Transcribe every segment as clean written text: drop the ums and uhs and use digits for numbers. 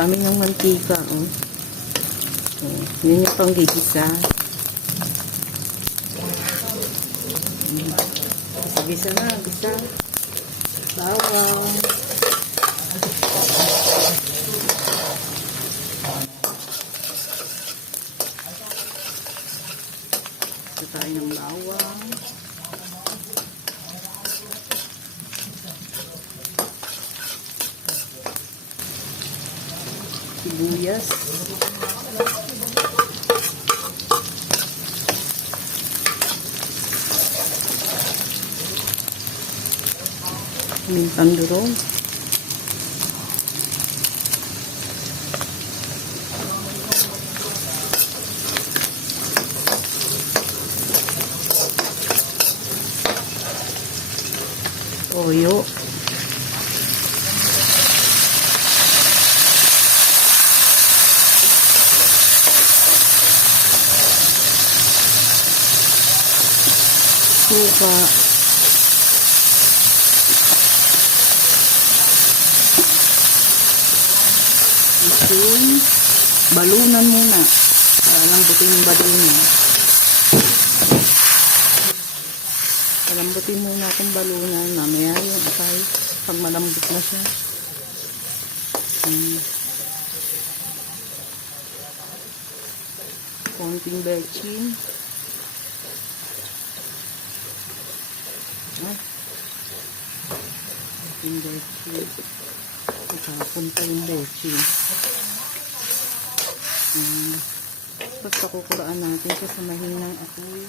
dami ng mantika. Oh. Oh, yun yung panggigisa. Gisa na, gisa. Bawang. Ito tayo ng bawang. Sibuyas. Mintang durog. Toyo. Suka. Isin. Balunan muna. Para lambutin yung balunan. Palambutin muna itong balunan. Mamaya yung atay. Pag malambot na siya. Konting bechin. Konting bechin. Nakapunta yung bechin. Tapos pakukuraan natin siya sa mahinang apoy.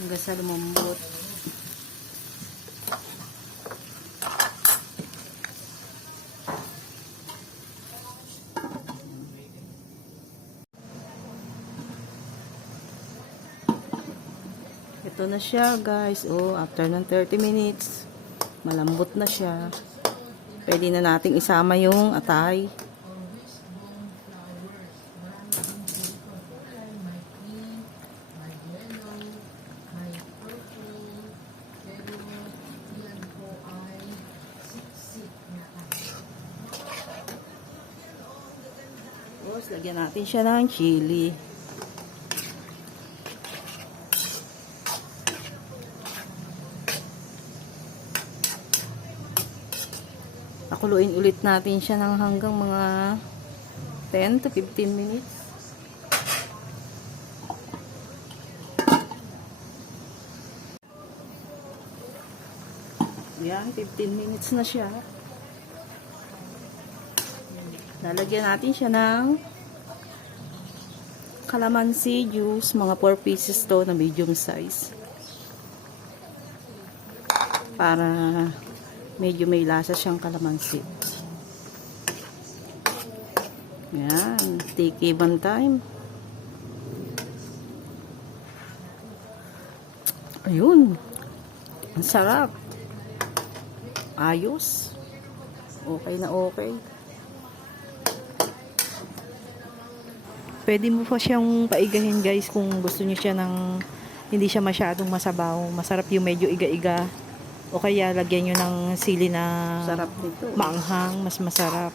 Hanggang sa lumambot. Ito na siya guys. Oh, after ng 30 minutes, malambot na siya. Pwede na nating isama yung atay. Tapos, lagyan natin siya ng chili. Pakuluin ulit natin siya ng hanggang mga 10 to 15 minutes. Yan, 15 minutes na siya. Lalagyan natin siya ng calamansi juice, mga 4 pieces to na medium size. Para medyo may lasa siyang calamansi. Yan, tiki one time. Ayun. Ang sarap. Ayos. Okay na okay. Pwede mo pa siyang paigahin guys kung gusto niyo siya ng hindi siya masyadong masabaw. Masarap yung medyo iga-iga. O kaya lagyan nyo ng sili na sarap nito. Maanghang, mas masarap.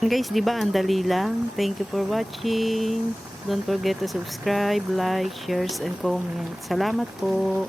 Guys, di ba ang dali lang? Thank you for watching. Don't forget to subscribe, like, shares, and comment. Salamat po.